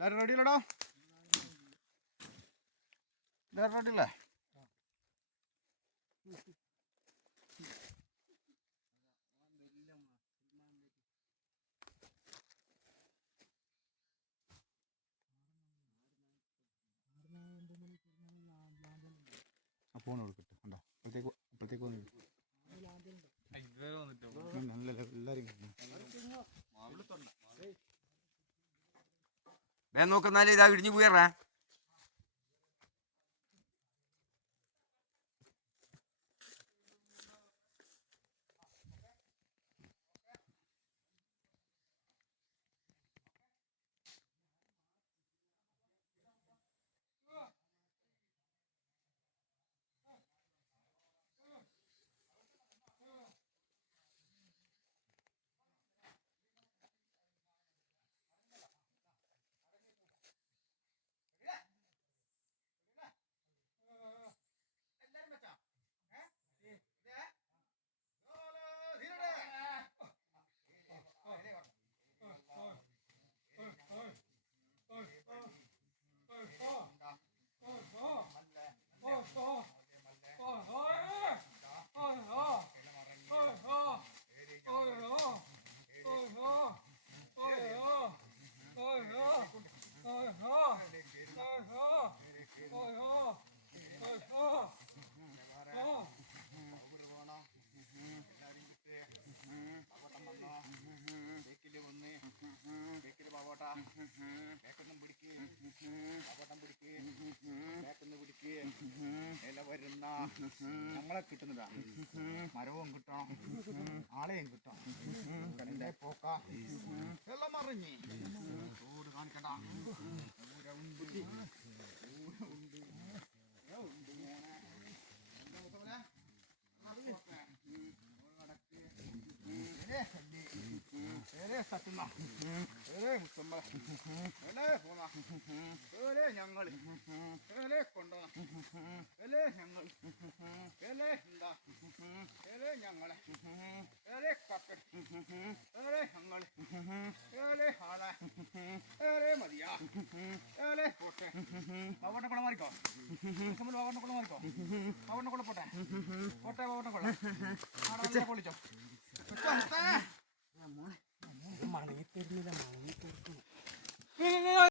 എല്ലാവരും റെഡിയല്ലടാ? എല്ലാവരും റെഡിയല്ലേ? ഫോൺ കൊടുക്കട്ടെ. ഉണ്ടോ അപ്പോഴത്തേക്ക് നല്ല എല്ലാവരും നോക്കുന്നാലേ ഇതാ ഇടിഞ്ഞു പോയറാ. ഞങ്ങളെ കിട്ടുന്നതാ. മരവും കിട്ടണം, ആളെയും കിട്ടണം. കടലിലെ പോക്ക എല്ലാം മറിഞ്ഞ് ചൂട് കാണിക്കണ്ട. ഞങ്ങള് കൊണ്ടുവന്ന ഞങ്ങൾ ഞങ്ങളെ ഞങ്ങള് ആളെ മതിയാ പോട്ടെ. പവണ്ണ കുളം മാറിക്കോ, പവണ്ണ കുളം മാറിക്കോ, പവണ്ണ കുളം പോട്ടെ പോട്ടെ, പവണ്ണ കുളം ആടെ പൊളിച്ചോ. മണങ്ങി തരുന്നില്ല, മണങ്ങി തീർക്കണം.